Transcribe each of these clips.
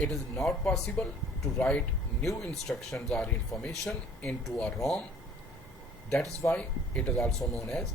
It is not possible to write new instructions or information into a ROM. That is why it is also known as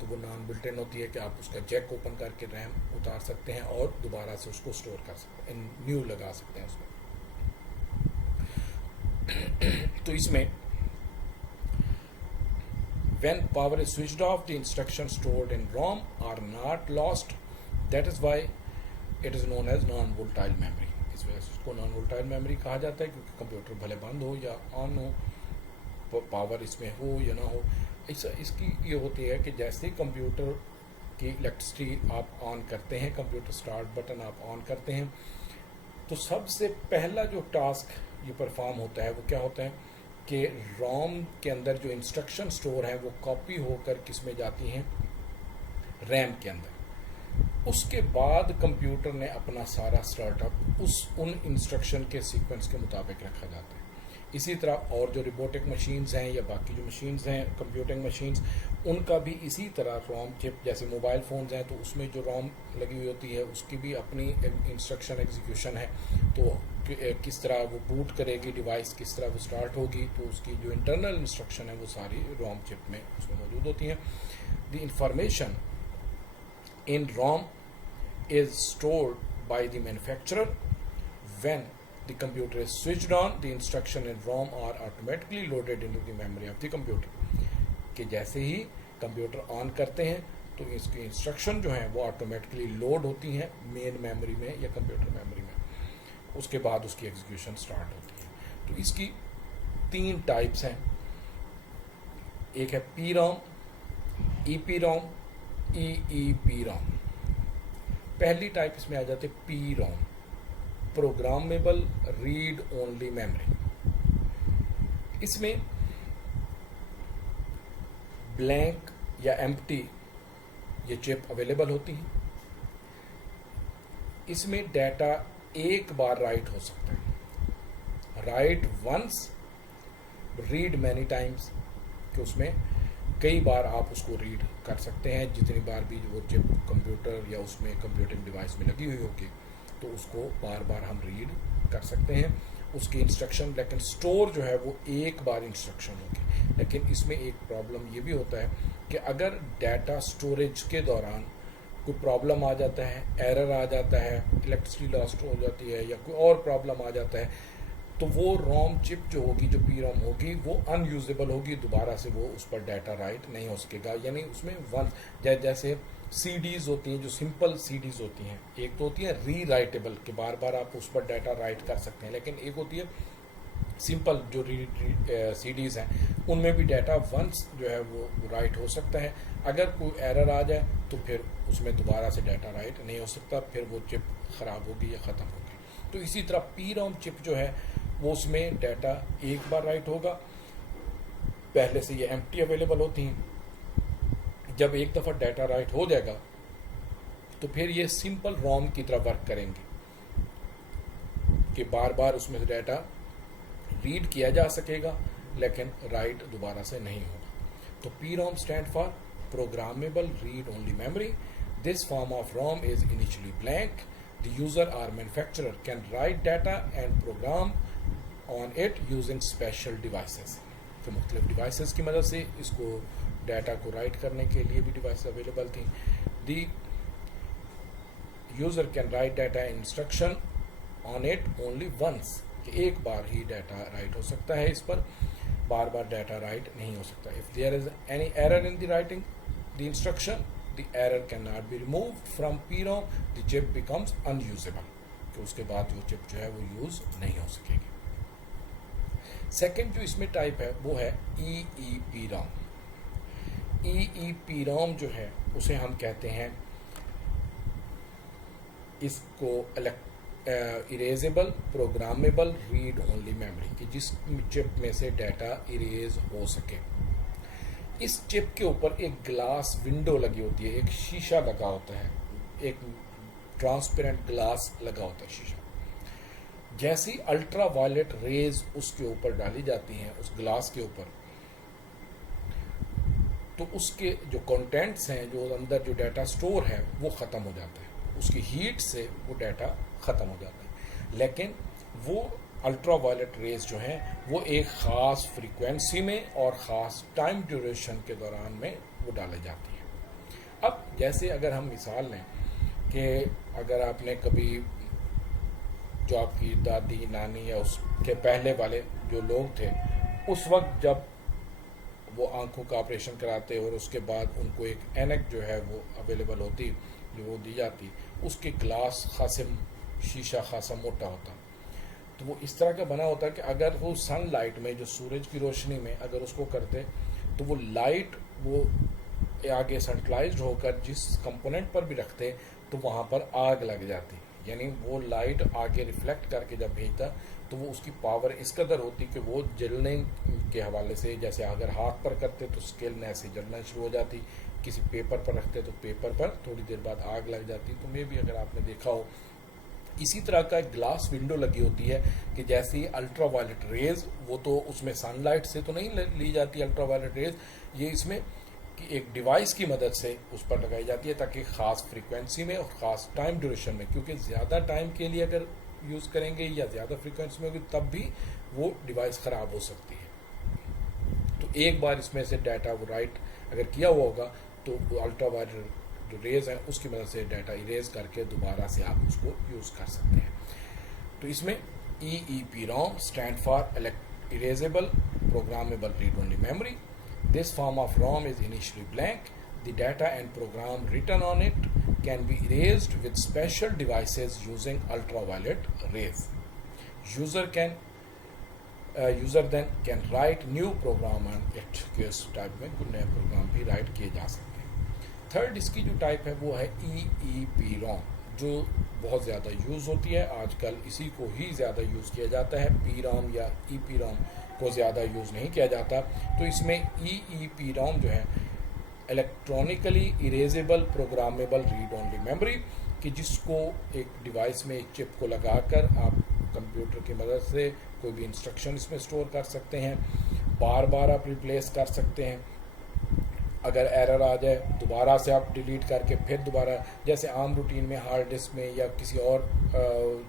تو وہ naan built in ہوتی ہے کہ آپ اس کا Jack open کر کے ریم اتار سکتے ہیں اور دوبارہ سے اس کو اسٹور کر سکتے ہیں, نیو لگا سکتے ہیں اس میں. تو اس میں when power is switched off, the instructions stored in ROM are not lost. That is why it is known as non-volatile memory. اس وجہ سے اس کو نان وولٹائل میموری کہا جاتا ہے, کیونکہ کمپیوٹر بھلے بند ہو یا آن ہو, پاور اس میں ہو یا نہ ہو, اس کی یہ ہوتی ہے کہ جیسے کمپیوٹر کی الیکٹریسٹی آپ آن کرتے ہیں, کمپیوٹر سٹارٹ بٹن آپ آن کرتے ہیں, تو سب سے پہلا جو ٹاسک یہ پرفارم ہوتا ہے وہ کیا ہوتا ہے کہ روم کے اندر جو انسٹرکشن سٹور ہیں وہ کاپی ہو کر کس میں جاتی ہیں, ریم کے اندر. اس کے بعد کمپیوٹر نے اپنا سارا سٹارٹ اپ ان انسٹرکشن کے سیکوینس کے مطابق رکھا جاتا ہے. اسی طرح اور جو روبوٹک مشینز ہیں یا باقی جو مشینز ہیں کمپیوٹنگ مشینز, ان کا بھی اسی طرح روم چپ, جیسے موبائل فونز ہیں تو اس میں جو روم لگی ہوئی ہوتی ہے اس کی بھی اپنی انسٹرکشن ایگزیکیوشن ہے, تو کس طرح وہ بوٹ کرے گی ڈیوائس, کس طرح وہ سٹارٹ ہوگی, تو اس کی جو انٹرنل انسٹرکشن ہے وہ ساری روم چپ میں اس میں موجود ہوتی ہیں. The information in room is stored by the manufacturer. When the computer is switched on, the instruction in ROM are automatically loaded into the memory of the computer. کہ جیسے ہی کمپیوٹر آن کرتے ہیں تو اس کی انسٹرکشن جو ہیں وہ automatically load ہوتی ہیں مین میموری میں یا کمپیوٹر میموری میں, اس کے بعد اس کی ایگزیکیوشن سٹارٹ ہوتی ہے. تو اس کی 3 ٹائپس ہیں, ایک ہے پی روم, ای پی روم, ای پی روم. پہلی ٹائپ اس میں آ جاتے پی روم, پروگرامیبل ریڈ اونلی میموری. اس میں بلینک یا ایمپٹی یہ چپ اویلیبل ہوتی ہیں. اس میں ڈیٹا ایک بار رائٹ ہو سکتا ہے, write once read many times, کہ اس میں کئی بار آپ اس کو ریڈ کر سکتے ہیں, جتنی بار بھی وہ چپ کمپیوٹر یا اس میں کمپیوٹنگ ڈیوائس میں لگی ہوئی ہوگی تو اس کو بار بار ہم ریڈ کر سکتے ہیں اس کی انسٹرکشن. لیکن سٹور جو ہے وہ ایک بار انسٹرکشن ہوگی. لیکن اس میں ایک پرابلم یہ بھی ہوتا ہے کہ اگر ڈیٹا سٹوریج کے دوران کوئی پرابلم آ جاتا ہے, ایرر آ جاتا ہے, الیکٹریسٹی لاسٹ ہو جاتی ہے یا کوئی اور پرابلم آ جاتا ہے, تو وہ روم چپ جو ہوگی, جو پی روم ہوگی, وہ ان یوزیبل ہوگی, دوبارہ سے وہ اس پر ڈیٹا رائٹ نہیں ہو سکے گا. یعنی اس میں جیسے سی ڈیز ہوتی ہیں, جو سمپل سی ڈیز ہوتی ہیں, ایک تو ہوتی ہے ری رائٹیبل کہ بار بار آپ اس پر ڈیٹا رائٹ کر سکتے ہیں, لیکن ایک ہوتی ہے سمپل جو سی ڈیز ہیں, ان میں بھی ڈیٹا ونس جو ہے وہ رائٹ ہو سکتا ہے. اگر کوئی ایرر آ جائے تو پھر اس میں دوبارہ سے ڈیٹا رائٹ نہیں ہو سکتا, پھر وہ چپ خراب ہوگی یا ختم ہوگی. تو اسی طرح پی روم چپ جو ہے وہ اس میں ڈیٹا ایک بار رائٹ ہوگا. پہلے سے یہ ایمپٹی اویلیبل ہوتی ہیں. جب ایک دفعہ ڈیٹا رائٹ ہو جائے گا تو پھر یہ سمپل روم کی طرح ورک کریں گے کہ بار بار اس میں ڈیٹا ریڈ کیا جا سکے گا لیکن رائٹ دوبارہ سے نہیں ہوگا. تو P ROM stand for programmable read only memory. This form of ROM is initially blank. The user or manufacturer can write data and program on it using special devices. تو مختلف ڈیوائسز کی مدد سے اس کو ڈیٹا کو right کرنے کے لیے بھی ڈیوائس اویلیبل تھیں. The user can write data instruction on it only once. کہ ایک بار ہی ڈیٹا رائٹ ہو سکتا ہے, اس پر بار بار ڈیٹا رائٹ نہیں ہو سکتا. If there is any error in the writing the instruction, the error cannot be removed from PROM. The chip becomes unusable. کہ اس کے بعد وہ چپ جو ہے وہ یوز نہیں ہو سکے گی. سیکنڈ جو اس میں ٹائپ ہے وہ ہے ای پی روم. ای پی روم جو ہے اسے ہم کہتے ہیں اس کو اریزیبل پروگرامیبل ریڈ اونلی میموری, کہ جس چپ میں سے ڈیٹا اریز ہو سکے. اس چپ کے اوپر ایک گلاس ونڈو لگی ہوتی ہے, ایک شیشہ لگا ہوتا ہے, ایک ٹرانسپیرنٹ گلاس لگا ہوتا ہے شیشہ. جیسی الٹرا وائلٹ ریز اس کے اوپر ڈالی جاتی ہیں اس گلاس کے اوپر, تو اس کے جو کنٹینٹس ہیں, جو اندر جو ڈیٹا سٹور ہے وہ ختم ہو جاتا ہے. اس کی ہیٹ سے وہ ڈیٹا ختم ہو جاتا ہے. لیکن وہ الٹرا وائلٹ ریز جو ہیں وہ ایک خاص فریکوینسی میں اور خاص ٹائم ڈیوریشن کے دوران میں وہ ڈالے جاتی ہیں. جیسے اگر ہم مثال لیں کہ اگر آپ نے کبھی جو آپ کی دادی نانی یا اس کے پہلے والے جو لوگ تھے، اس وقت جب وہ آنکھوں کا آپریشن کراتے اور اس کے بعد ان کو ایک اینک جو ہے وہ اویلیبل ہوتی، جو وہ دی جاتی، اس کے گلاس خاصے شیشہ خاصا موٹا ہوتا، تو وہ اس طرح کا بنا ہوتا کہ اگر وہ سن لائٹ میں جو سورج کی روشنی میں اگر اس کو کرتے تو وہ لائٹ وہ آگے سینٹرلائزڈ ہو کر جس کمپوننٹ پر بھی رکھتے تو وہاں پر آگ لگ جاتی، یعنی وہ لائٹ آگے ریفلیکٹ کر کے جب بھیجتا تو وہ اس کی پاور اس قدر ہوتی کہ وہ جلنے کے حوالے سے، جیسے اگر ہاتھ پر کرتے تو اسکن ایسے جلنا شروع ہو جاتی، کسی پیپر پر رکھتے تو پیپر پر تھوڑی دیر بعد آگ لگ جاتی. تو میں بھی اگر آپ نے دیکھا ہو اسی طرح کا ایک گلاس ونڈو لگی ہوتی ہے کہ جیسی الٹرا وائلٹ ریز، وہ تو اس میں سن لائٹ سے تو نہیں لی جاتی الٹرا وائلٹ ریز، یہ اس میں ایک ڈیوائس کی مدد سے اس پر لگائی جاتی ہے تاکہ خاص فریکوینسی میں اور خاص ٹائم ڈیوریشن میں، کیونکہ زیادہ ٹائم کے لیے اگر یوز کریں گے یا زیادہ فریکوینسی میں ہوگی تب بھی وہ ڈیوائس خراب ہو سکتی ہے. تو ایک بار اس میں سے ڈیٹا وہ رائٹ اگر کیا ہوا ہوگا تو وہ الٹرا وائلٹ جو ریز ہیں اس کی مدد سے ڈیٹا اریز کر کے دوبارہ سے آپ اس کو یوز کر سکتے ہیں. تو اس میں EEPROM stand for erasable programmable read only memory. This form of ROM is initially blank. The data and program written on it can be erased with special devices using ultraviolet rays. User then can write new program on it. اس type میں کوئی نئے programme بھی right کیے جا سکتے ہیں. Third اس کی جو ٹائپ ہے وہ ہے EEPROM، جو بہت زیادہ یوز ہوتی ہے آج کل، اسی کو ہی زیادہ یوز کیا جاتا ہے. PROM یا EPROM کو زیادہ یوز نہیں کیا جاتا. تو اس میں EEPROM جو ہے electronically erasable programmable read only memory, کہ جس کو ایک ڈیوائس میں ایک چپ کو لگا کر آپ کمپیوٹر کی مدد سے کوئی بھی انسٹرکشن اس میں اسٹور کر سکتے ہیں، بار بار آپ ریپلیس کر سکتے ہیں. اگر ایرر آ جائے دوبارہ سے آپ ڈیلیٹ کر کے پھر دوبارہ، جیسے عام روٹین میں ہارڈ ڈسک میں یا کسی اور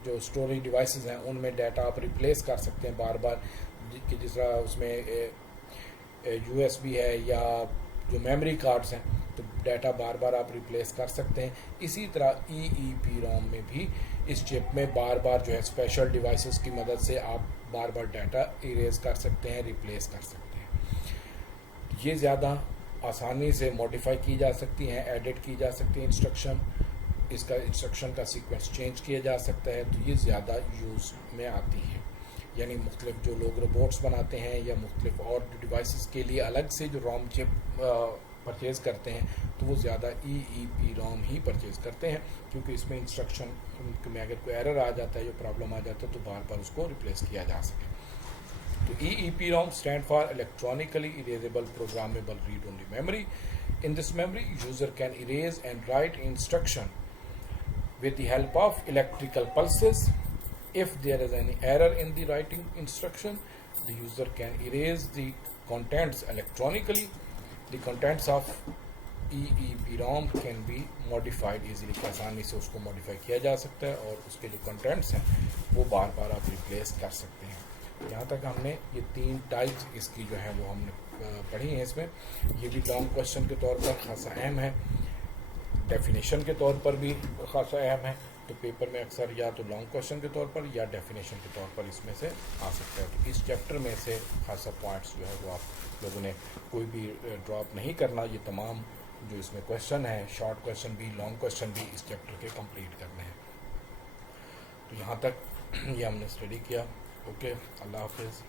جو اسٹوریج ڈیوائسز ہیں ان میں ڈیٹا آپ ریپلیس کر سکتے ہیں بار بار، کہ جس طرح اس میں USB ہے یا جو میموری کارڈز ہیں تو ڈیٹا بار بار آپ ریپلیس کر سکتے ہیں. اسی طرح EEPROM میں بھی اس چپ میں بار بار جو ہے اسپیشل ڈیوائسز کی مدد سے آپ بار بار ڈیٹا اریز کر سکتے ہیں، ریپلیس کر سکتے ہیں. یہ زیادہ آسانی سے ماڈیفائی کی جا سکتی ہیں، ایڈٹ کی جا سکتی ہیں انسٹرکشن، اس کا انسٹرکشن کا سیکوینس چینج کیا جا سکتا ہے. تو یہ زیادہ یوز میں آتی ہے، یعنی مختلف جو لوگ روبوٹس بناتے ہیں یا مختلف اور ڈیوائسز کے لیے الگ سے جو روم چپ پرچیز کرتے ہیں تو وہ زیادہ EEPROM ہی پرچیز کرتے ہیں، کیونکہ اس میں انسٹرکشن میں اگر کوئی ایرر آ جاتا ہے یا پرابلم آ جاتا ہے تو بار بار اس کو ریپلیس کیا جا سکے. تو EEPROM stand for electronically erasable programmable read only memory. In this memory, user can erase and write instruction with the help of electrical pulses. If there is any error in the writing instruction, the user can erase the contents electronically. The contents of EEPROM can be modified easily. آسانی سے اس کو modify کیا جا سکتا ہے اور اس کے جو کنٹینٹس ہیں وہ بار بار آپ ریپلیس کر سکتے ہیں. یہاں تک ہم نے یہ 3 ٹائپس اس کی جو ہیں وہ ہم نے پڑھی ہیں. اس میں یہ بھی لانگ کوشچن کے طور پر خاصا اہم ہے، ڈیفینیشن کے طور پر بھی خاصا اہم ہے. تو پیپر میں اکثر یا تو لانگ کوشچن کے طور پر یا ڈیفینیشن کے طور پر اس میں سے آ سکتا ہے. تو اس چیپٹر میں سے خاصا پوائنٹس جو ہے وہ آپ لوگوں نے کوئی بھی ڈراپ نہیں کرنا. یہ تمام جو اس میں کوشچن ہیں، شارٹ کوشچن بھی لانگ کوشچن بھی، اس چیپٹر کے کمپلیٹ کرنے ہیں. تو یہاں تک یہ ہم نے اسٹڈی کیا. اوکے، اللہ حافظ.